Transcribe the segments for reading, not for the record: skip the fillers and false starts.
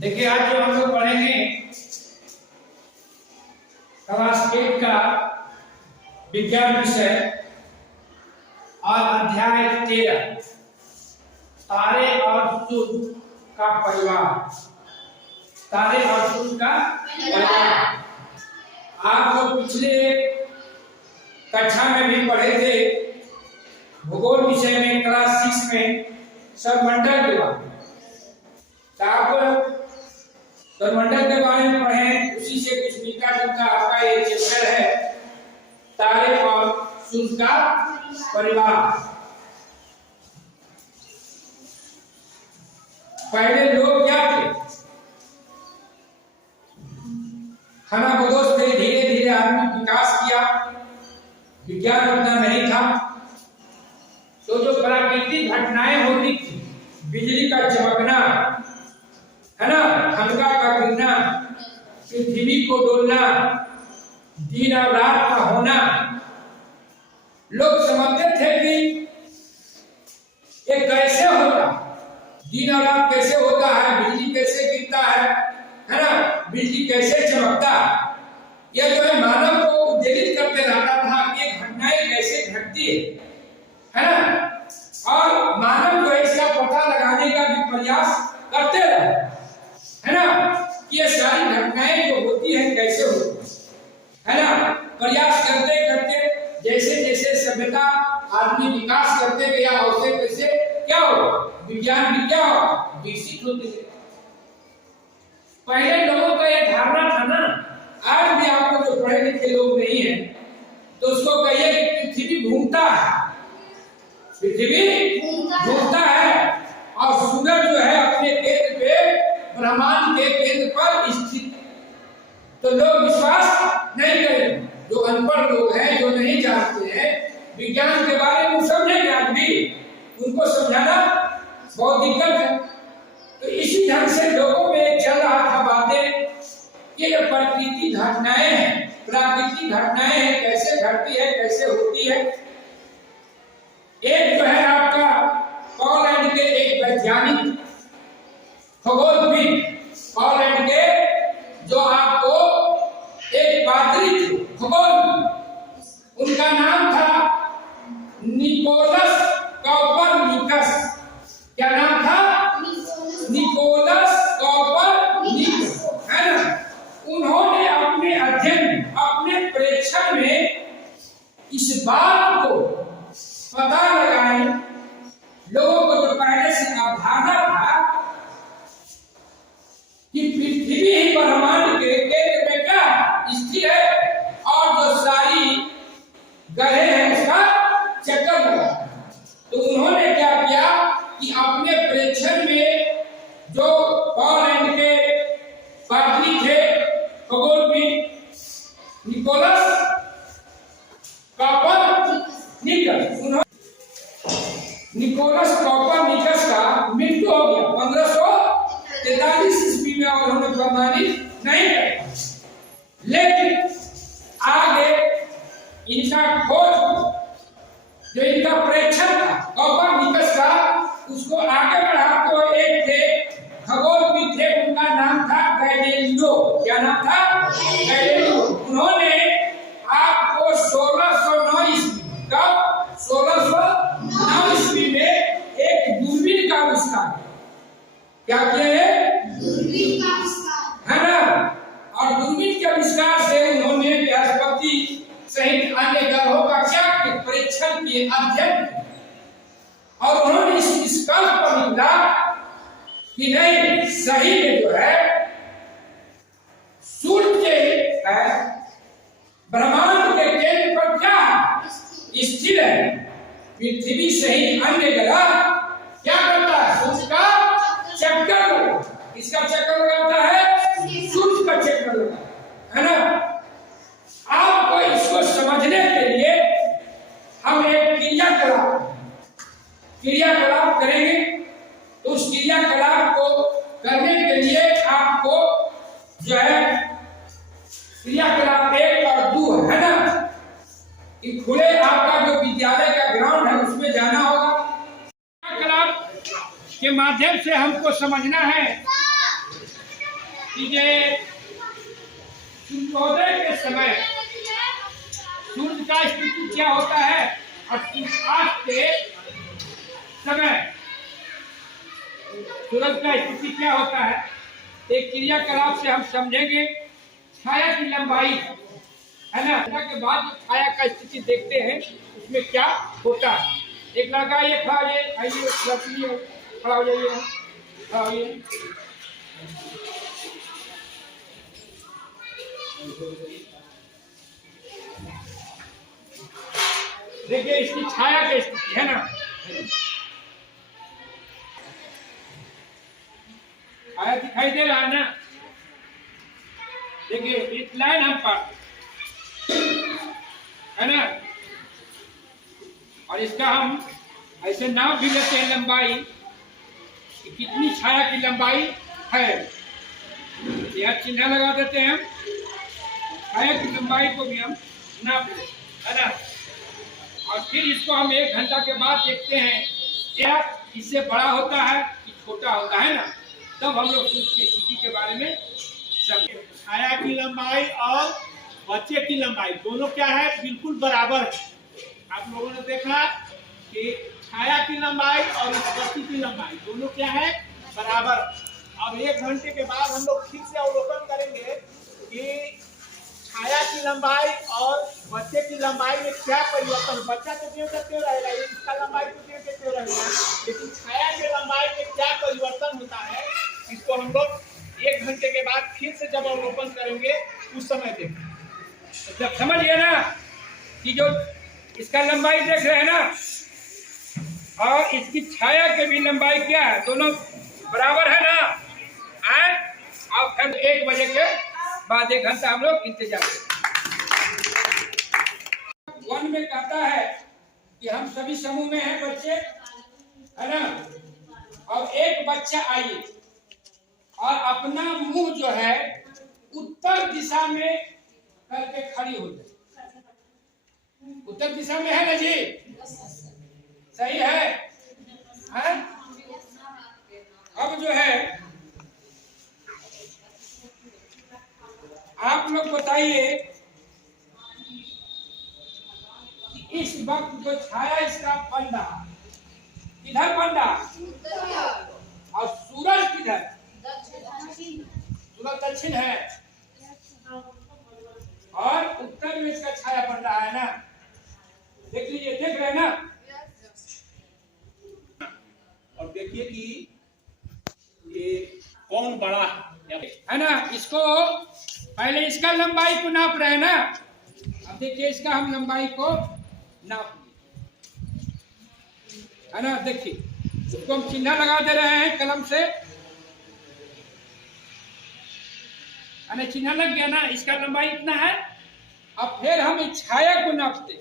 देखिए आज जो हम लोग पढ़ेंगे क्लास 8 का विज्ञान विषय और अध्याय 13 तारे और सूर्य का परिवार। तारे और सूर्य का परिवार आप लोग पिछले कक्षा में भी पढ़े थे। भूगोल विषय में क्लास 6 में सौरमंडल के बारे में आप सौरमंडल के बारे में पढ़े, उसी से कुछ मिलता जुलता आपका ये चैप्टर है तारे और सूर्य का परिवार। पहले लोग क्या थे? खानाबदोश थे। धीरे धीरे आदमी विकास किया, विज्ञान उतना नहीं था, तो जो प्राकृतिक घटनाएं होती थी, बिजली का चमकना है ना, ठनका का गिरना, पृथ्वी को डोलना, दिन और रात का होना, लोग समझते थे कि ये कैसे होता, दिन और रात कैसे होता है, बिजली कैसे गिरता है ना, बिजली कैसे चमकता। यह जो है मानव को उत्तेजित करते रहता था कि घटनाएं कैसे घटती है ना, और मानव जो है इसका पता लगाने का भी प्रयास करते रहे, है ना, कि ये सारी घटनाएं जो होती हैं कैसे होती है ना। प्रयास करते करते जैसे जैसे सभ्यता आदमी विकास करते गया, उससे कैसे क्या हो, विज्ञान भी क्या हो, विकसित होते गए। पहले लोगों का ये धारणा था ना, आज भी आप लोग जो पढ़े लिखे लोग नहीं है तो उसको कहिए कि पृथ्वी घूमता है, पृथ्वी घूमता है और सूरज जो है अपने केंद्र पे, ब्रह्मांड के केंद्र पर स्थित। तो लोग विश्वास नहीं करें, जो अनपढ़ लोग हैं, जो नहीं जानते हैं विज्ञान के बारे में, समझेंगे आज भी, उनको समझाना बहुत दिक्कत है। तो इसी ढंग से लोगों में चल रहा था बातें कि ये प्राकृतिक घटनाएं हैं, प्राकृतिक घटनाएं हैं, कैसे घटती है, कैसे होती है। एक जो है आपका पोलैंड के एक वैज्ञानिक खगोलविद, पोलैंड के जो आपको एक पादरी थे खगोलविद, उनका नाम था निकोलस कोपरनिकस। क्या नाम था? निकोलस कोपरनिकस, है ना। उन्होंने अपने अध्ययन, अपने प्रेक्षण में इस बात को पता लगाए, लोगों को जो पहले से अवधारणा था कि पृथ्वी ही ब्रह्मांड के केंद्र में क्या स्थित है और जो सारी ग्रह हैं उसका चक्कर लगा। तो उन्होंने क्या किया कि अपने प्रेक्षण में जो पोलैंड के पादरी थे खगोलविद निकोलस कोपरनिकस, उन्होंने निकोलस कोपरनिकस का मृत्यु हो गया 1543 ईस्वी में, और उन्होंने प्रमाणित नहीं किया। लेकिन आगे इनका खोज, जो इनका प्रेक्षण था कोपरनिकस का, उसको आगे बढ़ा तो एक थे खगोलविद थे, उनका नाम था गैलीलियो। क्या नाम था? गैलीलियो। उन्होंने आपको 1609 ईस्वी, कब? 1609 ईस्वी में एक दूरबीन का आविष्कार। क्या किया है? दूरबीन का आविष्कार, है ना। और दूरबीन के आविष्कार से उन्होंने बृहस्पति सहित अन्य ग्रहों का क्या किया? परीक्षण किए, अध्ययन किए, और उन्होंने इस निष्कर्ष पर निकला कि नहीं, सही में जो है सूर्य है ब्रह्मांड के केंद्र पर क्या स्थित है। पृथ्वी सहित अन्य ग्रह क्या करता है? सूर्य का चक्कर लगाता। इसका चक्कर लगाता है, सूर्य का चक्कर लगाता है ना। आपको इसको समझने के लिए हम एक क्रियाकलाप करेंगे। तो उस क्रियाकलाप को करने के लिए आपको जो है क्रियाकलाप 1 और 2 है ना, कि खुले आपका जो विद्यालय का ग्राउंड है उसमें जाना होगा। क्रियाकलाप के माध्यम से हमको समझना है कि ये सूर्योदय के समय सूर्य का स्थिति क्या होता है और सूर्यास्त के समय सूरज का स्थिति क्या होता है। एक क्रियाकलाप से हम समझेंगे छाया की लंबाई, है ना, के बाद जो छाया का स्थिति देखते हैं उसमें क्या होता है। एक लड़का ये खड़ा है, आइए लड़की खड़ा हो जाइए, खड़ा होइए। देखिए इसकी छाया की स्थिति है ना, छाया दिखाई दे रहा है ना। देखिए एक लाइन हम पढ़ते है ना, और इसका हम ऐसे नाम भी लेते हैं लंबाई कि कितनी छाया की लंबाई है। यह चिन्ह लगा देते हैं हम, छाया की लंबाई को भी हम नाप लेते है ना। और फिर इसको हम 1 घंटा के बाद देखते हैं यह इससे बड़ा होता है कि छोटा होता है ना, तब हम लोग उसकी स्थिति के बारे में समझें। छाया की लंबाई और बच्चे की लंबाई दोनों क्या है, बिल्कुल बराबर है। आप लोगों ने देखा कि छाया की लंबाई और इस बच्ची की लंबाई दोनों क्या है, बराबर। अब 1 घंटे के बाद हम लोग फिर से अवलोकन करेंगे कि छाया की लंबाई और बच्चे की लंबाई में क्या परिवर्तन। बच्चा तो देव का क्यों रहेगा, इसका लंबाई तो देव के क्यों रहेगा, लेकिन छाया की लंबाई में क्या परिवर्तन होता है, इसको हम लोग 1 घंटे के बाद फिर से जब अवलोकन करेंगे उस समय देखेंगे। जब समझ गए ना कि जो इसका लंबाई देख रहे हैं ना और इसकी छाया के भी लंबाई क्या है, दोनों बराबर है ना। और फिर 1 बजे के बाद 1 घंटा हम लोग इंतजार करें। 1 में कहता है कि हम सभी समूह में हैं बच्चे, है ना, और एक बच्चा आइए और अपना मुंह जो है उत्तर दिशा में करके खड़ी हो जाए। उत्तर दिशा में है ना जी, सही है, है? अब जो है आप लोग बताइए कि इस वक्त जो छाया इसका बन रहा किधर बन रहा और सूरज किधर, सूरज दक्षिण है और उत्तर में इसका छाया बन रहा है ना। देख लीजिए, देख रहे हैं ना। और देखिए कि ये कौन बड़ा है ना। इसको पहले इसका लंबाई को नाप रहे हैं ना, अब देखिए इसका हम लंबाई को नाप है ना। देखिए इसको हम चिन्ह लगा दे रहे हैं कलम से, है, चिन्ह लग गया ना। इसका लंबाई इतना है। अब फिर हम इस छाया को नापते।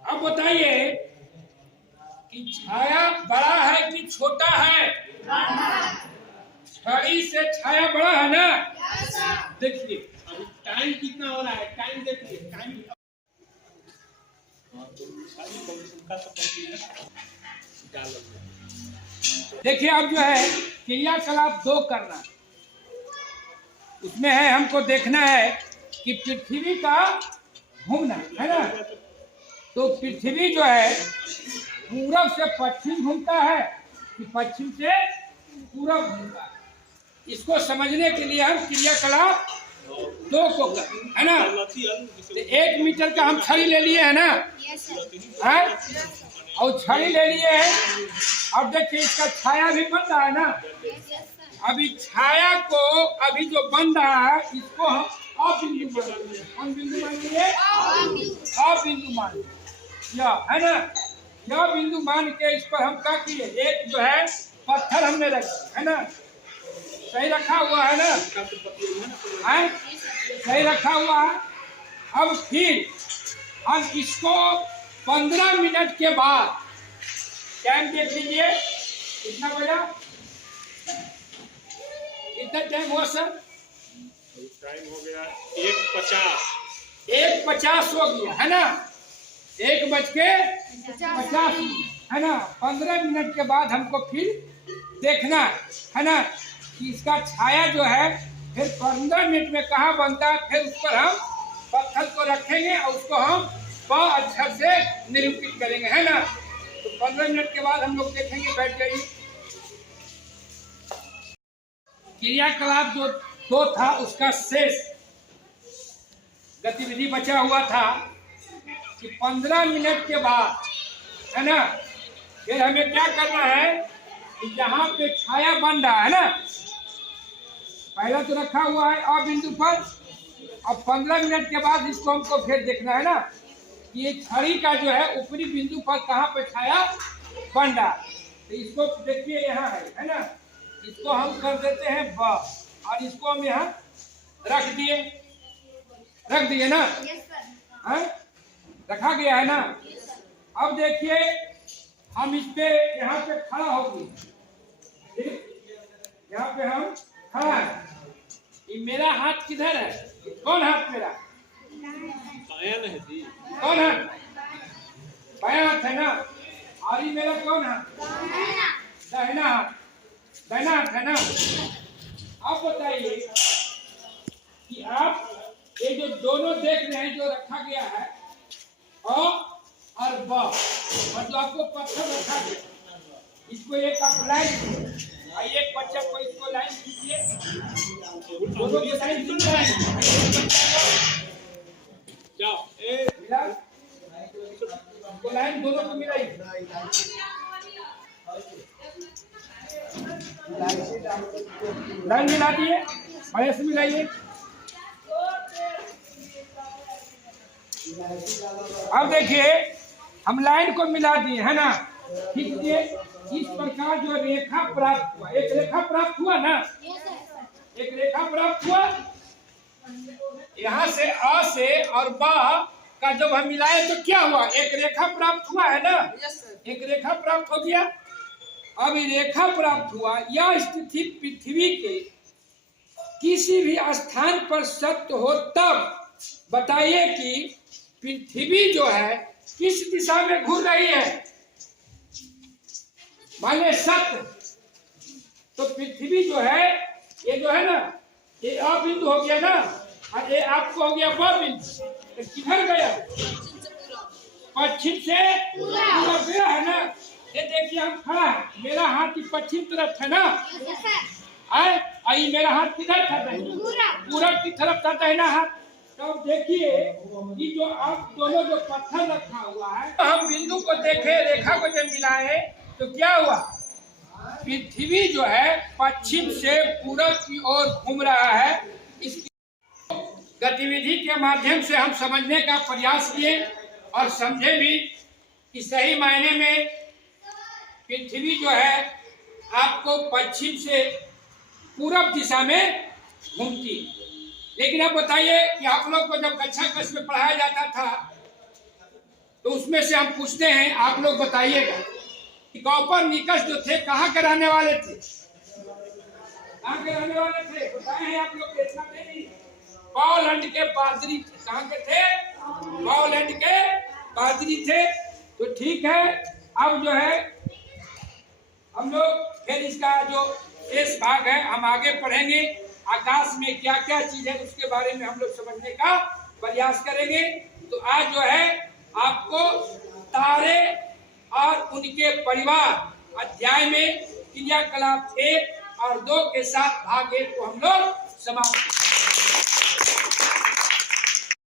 अब बताइए कि छाया बड़ा है कि छोटा है। छड़ी से छाया बड़ा है ना। देखिए अभी टाइम कितना हो रहा है, टाइम देखिए, टाइम देखिए। अब जो है क्रियाकलाप 2 करना, उसमें है हमको देखना है कि पृथ्वी का घूमना, है ना। तो पृथ्वी जो है पूरब से पश्चिम घूमता है कि पश्चिम से पूरब घूमता है। इसको समझने के लिए हम क्रियाकलाप 2 को कर, है ना। तो 1 मीटर का हम छड़ी ले लिए है ना, है, और छड़ी ले लिए है। अब देखिए इसका छाया भी बन रहा है ना। अभी छाया को अभी जो बन रहा है इसको हम अबिंदु मान लिए। कौन बिंदु मान लिए? अबिंदु मान लिए, यह है ना। यह बिंदु मान के इस पर हम क्या किए, एक जो है पत्थर हमने रखा है ना, सही रखा हुआ है ना, है सही रखा हुआ है। अब फिर हम इसको 15 मिनट के बाद, टाइम देख लीजिए कितना बजा, कितना टाइम हुआ सर? टाइम हो गया 1:50। 1:50 हो गया है ना, 1:50 है ना 15 मिनट के बाद हमको फिर देखना है ना कि इसका छाया जो है फिर 15 मिनट में कहाँ बनता है। फिर उस पर हम पत्थर को रखेंगे और उसको हम प अक्षर से निरूपित करेंगे, है ना। तो 15 मिनट के बाद हम लोग देखेंगे। बैठ जाइए। क्रियाकलाप जो दो था उसका शेष गतिविधि बचा हुआ था कि 15 मिनट के बाद, है ना, फिर हमें क्या करना है कि जहाँ पे छाया बन रहा है ना, पहला तो रखा हुआ है अ बिंदु पर, अब 15 मिनट के बाद इसको हमको फिर देखना है ना कि ये छड़ी का जो है ऊपरी बिंदु पर कहाँ पे छाया बन रहा है। तो इसको देखिए यहाँ है ना, इसको हम कर देते हैं ब और इसको हम यहाँ रख दिए ना। हाँ, रखा गया है ना। अब देखिए हम इस पे यहाँ पे खड़ा होंगे, यहाँ पे हम खड़ा है। ये मेरा हाथ किधर है? कौन हाथ मेरा? कौन हाथ? बायां हाथ है ना। और ये मेरा कौन हाथ? दाहिना हाथ। दाहिना हाथ है ना। आप बताइए कि आप ये जो दोनों देख रहे हैं जो रखा गया है अ और ब, मतलब आपको पत्थर रखा गया, इसको एक आप लाइन आइए, एक बच्चा को इसको लाइन कीजिए, दोनों की लाइन जाओ मिला, इसको लाइन दोनों को मिलाइए। लाइन मिला दिए, बड़े से मिलाइए। अब देखिए हम लाइन को मिला दिए, है ना। खींचिए। इस प्रकार जो रेखा प्राप्त हुआ, एक रेखा प्राप्त हुआ ना, एक रेखा प्राप्त हुआ। यहाँ से अ से और ब का जब हम मिलाए तो क्या हुआ? एक रेखा प्राप्त हुआ है ना। एक रेखा प्राप्त हो गया। अब ये रेखा प्राप्त हुआ, यह स्थिति पृथ्वी के किसी भी स्थान पर सत्य हो तब बताइए कि पृथ्वी जो है किस दिशा में घूर रही है। माने सत्य, तो पृथ्वी जो है ये जो है ना, ये अ बिंदु हो गया ना, और ये आपको हो गया ब बिंदु। तो किधर गया? पश्चिम से पूरब गया है ना। ये देखिए हम खड़ा है, मेरा हाथ की पश्चिम तरफ है ना, आए आई मेरा हाथ किधर था? पूरब की तरफ था दाहिना हाथ। तो देखिए कि जो आप दोनों जो पत्थर रखा हुआ है, तो हम बिंदु को देखे, रेखा को जब मिलाए तो क्या हुआ? पृथ्वी जो है पश्चिम से पूरब की ओर घूम रहा है। इसकी गतिविधि के माध्यम से हम समझने का प्रयास किए और समझे भी कि सही मायने में पृथ्वी जो है आपको पश्चिम से पूरब दिशा में घूमती। लेकिन अब बताइए कि आप लोग को जब कक्षा कक्ष में पढ़ाया जाता था तो उसमें से हम पूछते हैं, आप लोग बताइएगा कि कोपरनिकस जो थे कहाँ के रहने वाले थे? कहाँ के रहने वाले थे? बताए हैं आप लोग? देखा नहीं, पोलैंड के पादरी थे। कहाँ के थे? पोलैंड के पादरी थे। तो ठीक है, अब जो है हम लोग फिर इसका जो शेष भाग है हम आगे पढ़ेंगे। आकाश में क्या क्या चीज है उसके बारे में हम लोग समझने का प्रयास करेंगे। तो आज जो है आपको तारे और उनके परिवार अध्याय में क्रियाकलाप 1 और 2 के साथ भाग 1 को हम लोग समाप्त